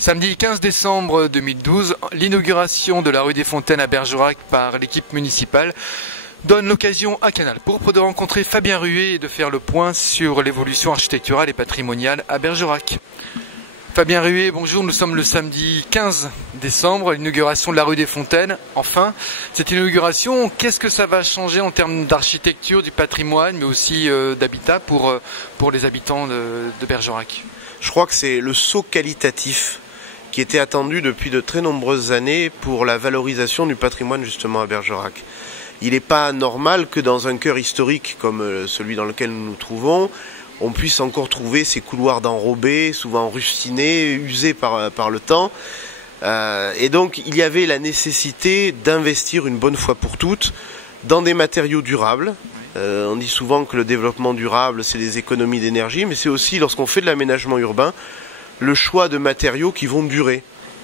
Samedi 15 décembre 2012, l'inauguration de la rue des Fontaines à Bergerac par l'équipe municipale donne l'occasion à Canal Pourpre de rencontrer Fabien Rué et de faire le point sur l'évolution architecturale et patrimoniale à Bergerac. Fabien Rué, bonjour, nous sommes le samedi 15 décembre, l'inauguration de la rue des Fontaines. Enfin, cette inauguration, qu'est-ce que ça va changer en termes d'architecture, du patrimoine, mais aussi d'habitat pour les habitants de Bergerac? Je crois que c'est le saut qualitatif qui était attendu depuis de très nombreuses années pour la valorisation du patrimoine justement à Bergerac. Il n'est pas normal que dans un cœur historique comme celui dans lequel nous nous trouvons, on puisse encore trouver ces couloirs d'enrobés, souvent rustinés, usés par le temps. Et donc il y avait la nécessité d'investir une bonne fois pour toutes dans des matériaux durables. On dit souvent que le développement durable, c'est des économies d'énergie, mais c'est aussi, lorsqu'on fait de l'aménagement urbain, le choix de matériaux qui vont durer.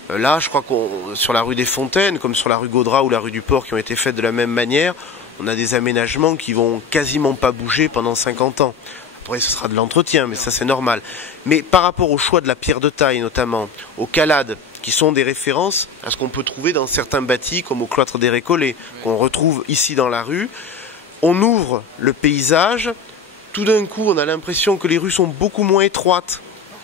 Là, je crois qu'on sur la rue des Fontaines, comme sur la rue Gaudras ou la rue du Port, qui ont été faites de la même manière, on a des aménagements qui vont quasiment pas bouger pendant 50 ans. Après, ce sera de l'entretien, mais ça c'est normal. Mais par rapport au choix de la pierre de taille, notamment, aux calades, qui sont des références à ce qu'on peut trouver dans certains bâtis, comme au cloître des Récollets, qu'on retrouve ici dans la rue, on ouvre le paysage. Tout d'un coup, on a l'impression que les rues sont beaucoup moins étroites.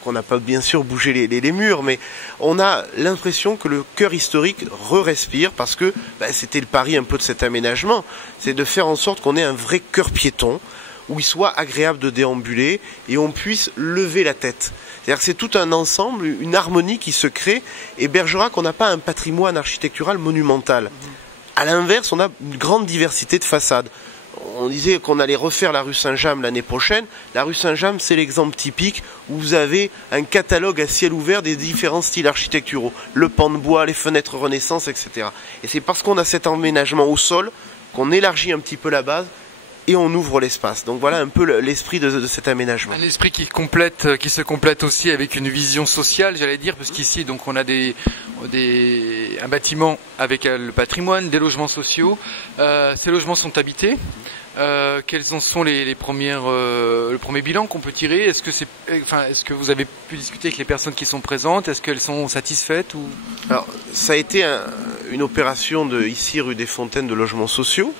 On n'a pas bien sûr bougé les murs, mais on a l'impression que le cœur historique re-respire parce que c'était le pari un peu de cet aménagement, c'est de faire en sorte qu'on ait un vrai cœur piéton où il soit agréable de déambuler et on puisse lever la tête. C'est-à-dire que c'est tout un ensemble, une harmonie qui se crée, et Bergerac, on n'a pas un patrimoine architectural monumental. À l'inverse, on a une grande diversité de façades. On disait qu'on allait refaire la rue Saint-James l'année prochaine. La rue Saint-James, c'est l'exemple typique où vous avez un catalogue à ciel ouvert des différents styles architecturaux. Le pan de bois, les fenêtres Renaissance, etc. Et c'est parce qu'on a cet emménagement au sol qu'on élargit un petit peu la base et on ouvre l'espace. Donc voilà un peu l'esprit de cet aménagement. Un esprit qui se complète aussi avec une vision sociale, j'allais dire, parce qu'ici donc on a un bâtiment avec le patrimoine, des logements sociaux. Ces logements sont habités. Quels en sont le premier bilan qu'on peut tirer? Est-ce que vous avez pu discuter avec les personnes qui sont présentes? Est-ce qu'elles sont satisfaites ou... Alors, ça a été une opération ici rue des Fontaines de logements sociaux.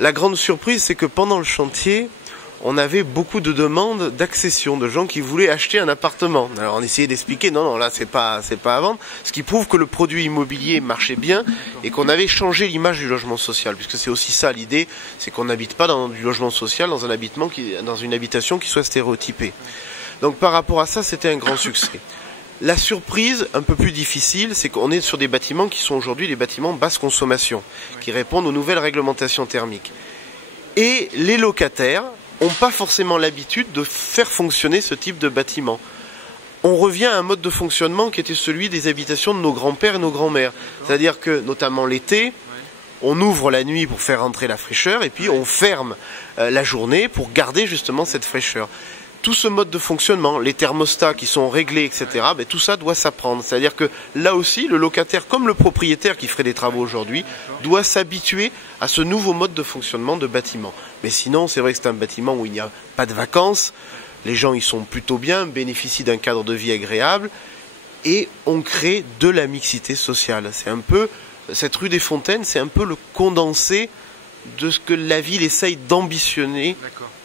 La grande surprise, c'est que pendant le chantier, on avait beaucoup de demandes d'accession, de gens qui voulaient acheter un appartement. Alors on essayait d'expliquer, non, là c'est pas à vendre, ce qui prouve que le produit immobilier marchait bien et qu'on avait changé l'image du logement social, puisque c'est aussi ça l'idée, c'est qu'on n'habite pas dans du logement social, dans une habitation qui soit stéréotypée. Donc par rapport à ça, c'était un grand succès. La surprise, un peu plus difficile, c'est qu'on est sur des bâtiments qui sont aujourd'hui des bâtiments basse consommation, qui répondent aux nouvelles réglementations thermiques. Et les locataires n'ont pas forcément l'habitude de faire fonctionner ce type de bâtiment. On revient à un mode de fonctionnement qui était celui des habitations de nos grands-pères et nos grands-mères. C'est-à-dire que, notamment l'été, on ouvre la nuit pour faire entrer la fraîcheur et puis on ferme la journée pour garder justement cette fraîcheur. Tout ce mode de fonctionnement, les thermostats qui sont réglés, etc., tout ça doit s'apprendre. C'est-à-dire que là aussi, le locataire, comme le propriétaire qui ferait des travaux aujourd'hui, doit s'habituer à ce nouveau mode de fonctionnement de bâtiment. Mais sinon, c'est vrai que c'est un bâtiment où il n'y a pas de vacances, les gens y sont plutôt bien, bénéficient d'un cadre de vie agréable, et on crée de la mixité sociale. C'est un peu, cette rue des Fontaines, c'est un peu le condensé de ce que la ville essaye d'ambitionner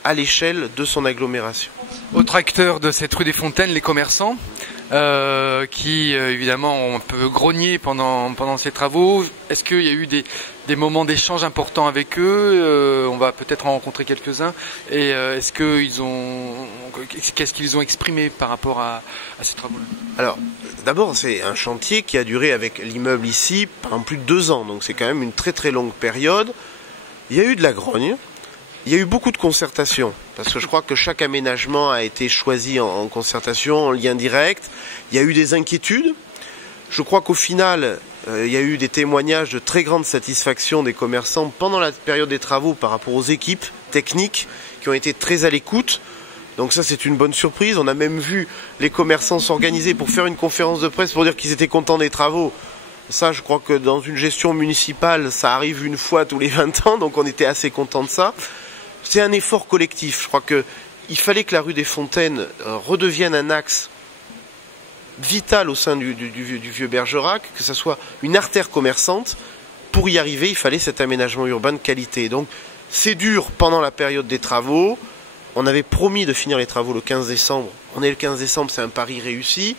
à l'échelle de son agglomération. Autre acteur de cette rue des Fontaines, les commerçants, qui évidemment ont un peu grogné pendant ces travaux. Est-ce qu'il y a eu des moments d'échange importants avec eux? On va peut-être en rencontrer quelques-uns. Et qu'est-ce qu'ils ont exprimé par rapport à ces travaux-là? Alors, d'abord, c'est un chantier qui a duré avec l'immeuble ici pendant plus de 2 ans. Donc c'est quand même une très très longue période. Il y a eu de la grogne. Il y a eu beaucoup de concertation, parce que je crois que chaque aménagement a été choisi en concertation, en lien direct. Il y a eu des inquiétudes. Je crois qu'au final, il y a eu des témoignages de très grande satisfaction des commerçants pendant la période des travaux par rapport aux équipes techniques qui ont été très à l'écoute. Donc ça, c'est une bonne surprise. On a même vu les commerçants s'organiser pour faire une conférence de presse pour dire qu'ils étaient contents des travaux. Ça, je crois que dans une gestion municipale, ça arrive une fois tous les 20 ans, donc on était assez contents de ça. C'est un effort collectif. Je crois qu'il fallait que la rue des Fontaines redevienne un axe vital au sein du vieux Bergerac, que ça soit une artère commerçante. Pour y arriver, il fallait cet aménagement urbain de qualité. Donc c'est dur pendant la période des travaux. On avait promis de finir les travaux le 15 décembre. On est le 15 décembre, c'est un pari réussi.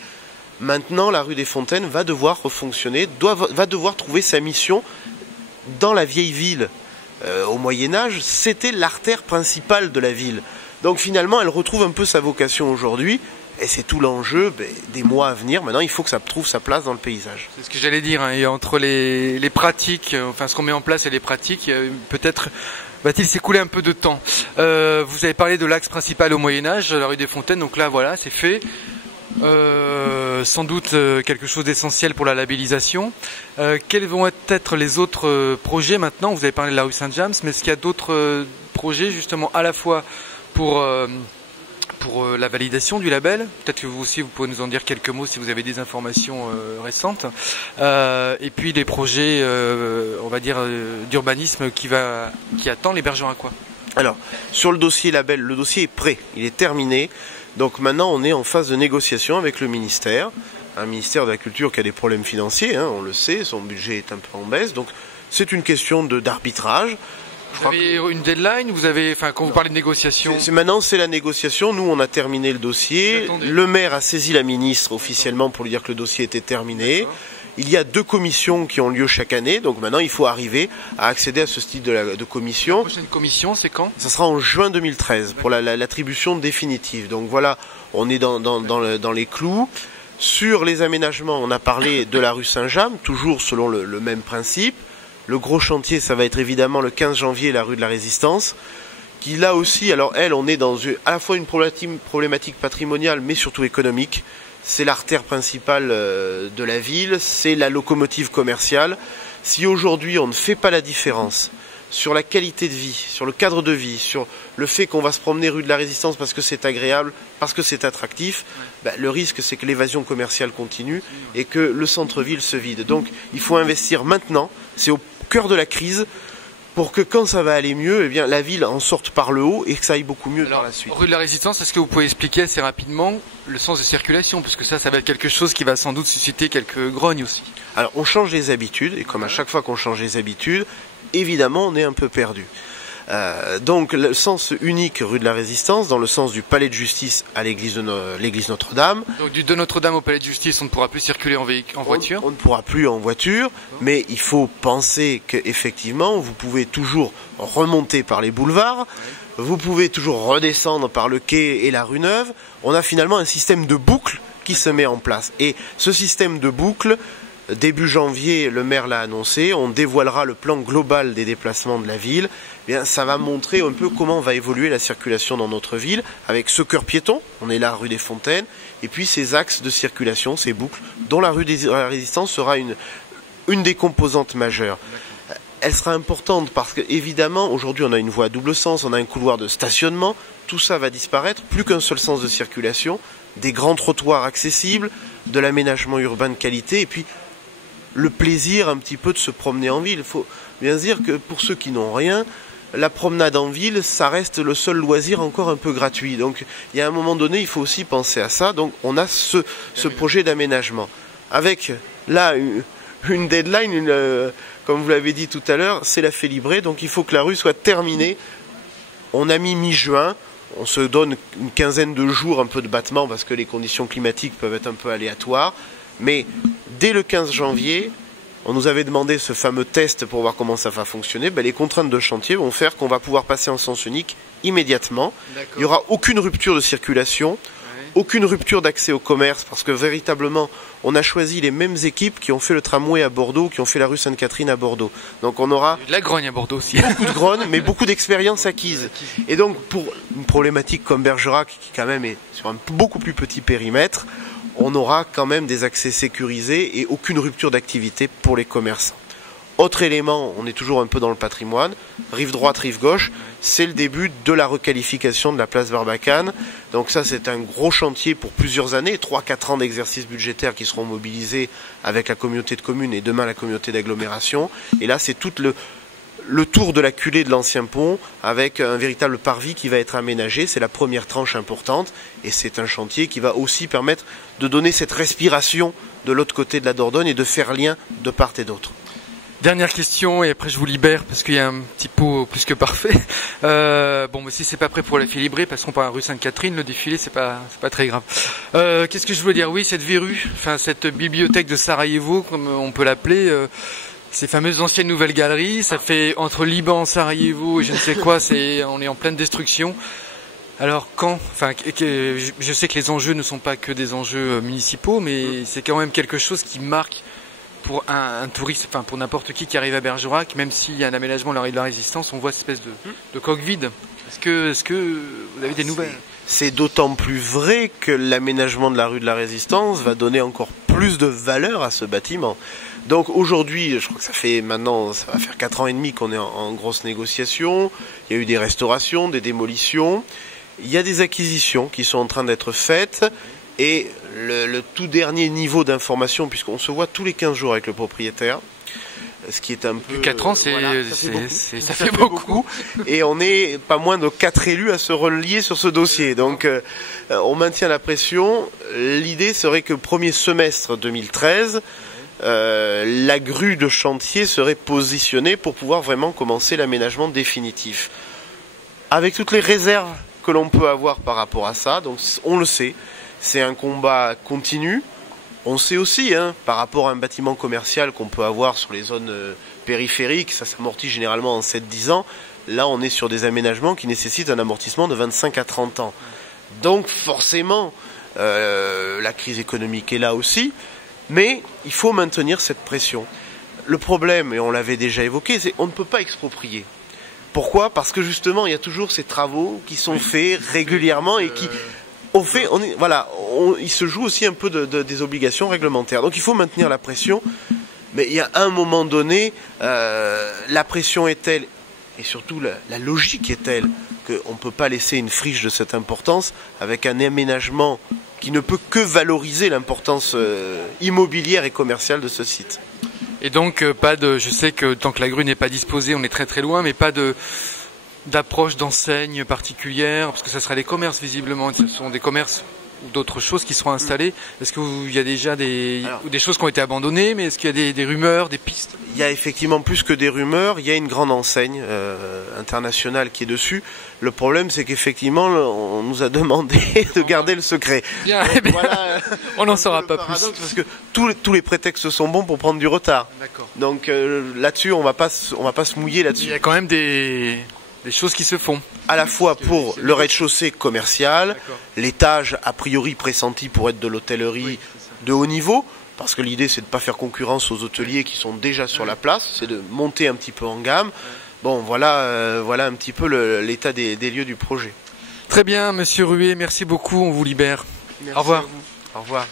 Maintenant, la rue des Fontaines va devoir refonctionner, va devoir trouver sa mission. Dans la vieille ville, au Moyen-Âge, c'était l'artère principale de la ville. Donc finalement, elle retrouve un peu sa vocation aujourd'hui. Et c'est tout l'enjeu des mois à venir. Maintenant, il faut que ça trouve sa place dans le paysage. C'est ce que j'allais dire. Et entre les pratiques, enfin ce qu'on met en place et les pratiques, peut-être va-t-il s'écouler un peu de temps. Vous avez parlé de l'axe principal au Moyen-Âge, la rue des Fontaines. Donc là, voilà, c'est fait. Sans doute quelque chose d'essentiel pour la labellisation. Quels vont être les autres projets maintenant? Vous avez parlé de la rue Saint-James, mais est-ce qu'il y a d'autres projets justement à la fois pour la validation du label? Peut-être que vous aussi vous pouvez nous en dire quelques mots si vous avez des informations récentes. Et puis les projets, on va dire, d'urbanisme qui attend les Bergeracois. Alors, sur le dossier label, le dossier est prêt, il est terminé. Donc maintenant, on est en phase de négociation avec le ministère. Un ministère de la Culture qui a des problèmes financiers, hein, on le sait, son budget est un peu en baisse. Donc c'est une question d'arbitrage. Vous avez une deadline? Quand vous parlez de négociation? Maintenant, c'est la négociation. Nous, on a terminé le dossier. Le maire a saisi la ministre officiellement pour lui dire que le dossier était terminé. Il y a 2 commissions qui ont lieu chaque année, donc maintenant il faut arriver à accéder à ce style de commission. La prochaine commission, c'est quand? Ça sera en juin 2013 pour l'attribution définitive. Donc voilà, on est dans les clous. Sur les aménagements, on a parlé de la rue Saint-James, toujours selon le même principe. Le gros chantier, ça va être évidemment le 15 janvier, la rue de la Résistance, qui là aussi, alors on est dans à la fois une problématique patrimoniale, mais surtout économique. C'est l'artère principale de la ville, c'est la locomotive commerciale. Si aujourd'hui on ne fait pas la différence sur la qualité de vie, sur le cadre de vie, sur le fait qu'on va se promener rue de la Résistance parce que c'est agréable, parce que c'est attractif, le risque c'est que l'évasion commerciale continue et que le centre-ville se vide. Donc il faut investir maintenant, c'est au cœur de la crise, pour que quand ça va aller mieux, eh bien, la ville en sorte par le haut et que ça aille beaucoup mieux par la suite. Rue de la Résistance, est-ce que vous pouvez expliquer assez rapidement le sens de circulation? Parce que ça va être quelque chose qui va sans doute susciter quelques grognes aussi. Alors on change les habitudes, et comme à chaque fois qu'on change les habitudes, évidemment on est un peu perdu. Donc le sens unique rue de la Résistance, dans le sens du palais de justice à l'église Notre-Dame. Donc de Notre-Dame au palais de justice, on ne pourra plus circuler en voiture? On ne pourra plus en voiture, mais il faut penser qu'effectivement, vous pouvez toujours remonter par les boulevards, vous pouvez toujours redescendre par le quai et la rue Neuve. On a finalement un système de boucle qui se met en place. Et ce système de boucle, début janvier, le maire l'a annoncé, on dévoilera le plan global des déplacements de la ville. Eh bien, ça va montrer un peu comment va évoluer la circulation dans notre ville, avec ce cœur piéton, on est là rue des Fontaines, et puis ces axes de circulation, ces boucles, dont la rue de la Résistance sera une des composantes majeures. Elle sera importante parce que, évidemment, aujourd'hui on a une voie à double sens, on a un couloir de stationnement, tout ça va disparaître, plus qu'un seul sens de circulation, des grands trottoirs accessibles, de l'aménagement urbain de qualité, et puis le plaisir un petit peu de se promener en ville. Il faut bien se dire que pour ceux qui n'ont rien, la promenade en ville, ça reste le seul loisir encore un peu gratuit. Donc il y a un moment donné, il faut aussi penser à ça. Donc on a ce projet d'aménagement. Avec là une deadline, comme vous l'avez dit tout à l'heure, c'est la Félibrée, donc il faut que la rue soit terminée. On a mis mi-juin, on se donne une quinzaine de jours, un peu de battement, parce que les conditions climatiques peuvent être un peu aléatoires. Mais dès le 15 janvier, on nous avait demandé ce fameux test pour voir comment ça va fonctionner. Les contraintes de chantier vont faire qu'on va pouvoir passer en sens unique immédiatement. Il n'y aura aucune rupture de circulation, aucune rupture d'accès au commerce, parce que véritablement, on a choisi les mêmes équipes qui ont fait le tramway à Bordeaux, qui ont fait la rue Sainte-Catherine à Bordeaux. Donc on aura de la grogne à Bordeaux aussi. Beaucoup de grogne, mais beaucoup d'expérience acquise. Et donc pour une problématique comme Bergerac, qui quand même est sur un beaucoup plus petit périmètre, on aura quand même des accès sécurisés et aucune rupture d'activité pour les commerçants. Autre élément, on est toujours un peu dans le patrimoine, rive droite, rive gauche, c'est le début de la requalification de la place Barbacane. Donc ça, c'est un gros chantier pour plusieurs années, 3-4 ans d'exercice budgétaire qui seront mobilisés avec la communauté de communes et demain la communauté d'agglomération. Et là, c'est tout le tour de la culée de l'ancien pont avec un véritable parvis qui va être aménagé. C'est la première tranche importante et c'est un chantier qui va aussi permettre de donner cette respiration de l'autre côté de la Dordogne et de faire lien de part et d'autre. Dernière question et après je vous libère parce qu'il y a un petit pot plus que parfait. Bon, mais si c'est pas prêt pour la filibrer, parce qu'on part à rue Sainte-Catherine, le défilé c'est pas très grave. Qu'est-ce que je veux dire? Oui, cette verrue, enfin cette bibliothèque de Sarajevo, comme on peut l'appeler. Ces fameuses anciennes nouvelles galeries, ça fait entre Liban, Sarajevo et je ne sais quoi, on est en pleine destruction. Alors je sais que les enjeux ne sont pas que des enjeux municipaux, mais c'est quand même quelque chose qui marque pour un touriste, enfin pour n'importe qui arrive à Bergerac, même s'il y a un aménagement de la rue de la Résistance, on voit cette espèce de coque vide. Est-ce que vous avez des nouvelles? C'est d'autant plus vrai que l'aménagement de la rue de la Résistance va donner encore plus de valeur à ce bâtiment. Donc aujourd'hui, je crois que ça va faire 4 ans et demi qu'on est en grosse négociation. Il y a eu des restaurations, des démolitions. Il y a des acquisitions qui sont en train d'être faites. Et le tout dernier niveau d'information, puisqu'on se voit tous les 15 jours avec le propriétaire, ce qui est un peu... 4 ans, ça fait beaucoup. Et on est pas moins de 4 élus à se relier sur ce dossier. Donc on maintient la pression. L'idée serait que premier semestre 2013... la grue de chantier serait positionnée pour pouvoir vraiment commencer l'aménagement définitif. Avec toutes les réserves que l'on peut avoir par rapport à ça, donc on le sait, c'est un combat continu. On sait aussi, par rapport à un bâtiment commercial qu'on peut avoir sur les zones périphériques, ça s'amortit généralement en 7-10 ans. Là, on est sur des aménagements qui nécessitent un amortissement de 25 à 30 ans. Donc forcément, la crise économique est là aussi. Mais il faut maintenir cette pression. Le problème, et on l'avait déjà évoqué, c'est qu'on ne peut pas exproprier. Pourquoi? Parce que justement, il y a toujours ces travaux qui sont faits régulièrement et qui il se joue aussi un peu des obligations réglementaires. Donc il faut maintenir la pression, mais il y a un moment donné, la pression est telle, et surtout la logique est telle, qu'on ne peut pas laisser une friche de cette importance avec un aménagement qui ne peut que valoriser l'importance immobilière et commerciale de ce site. Et donc je sais que tant que la grue n'est pas disposée, on est très loin, mais pas d'approche d'enseigne particulière, parce que ça sera des commerces visiblement, ce sont des commerces ou d'autres choses qui seront installées. Est-ce qu'il y a déjà des choses qui ont été abandonnées, mais est-ce qu'il y a des rumeurs, des pistes? Il y a effectivement plus que des rumeurs, il y a une grande enseigne internationale qui est dessus. Le problème, c'est qu'effectivement, on nous a demandé de garder le secret. Bien, donc, voilà, on n'en saura pas plus. Parce que tous les prétextes sont bons pour prendre du retard. D'accord. Donc là-dessus, on va pas se mouiller là-dessus. Il y a quand même des choses qui se font. À la fois pour le rez-de-chaussée commercial, l'étage a priori pressenti pour être de l'hôtellerie de haut niveau, parce que l'idée c'est de ne pas faire concurrence aux hôteliers qui sont déjà sur la place, c'est de monter un petit peu en gamme. Bon, voilà un petit peu l'état des lieux du projet. Très bien, Monsieur Ruet, merci beaucoup, on vous libère. Merci. Au revoir. Au revoir.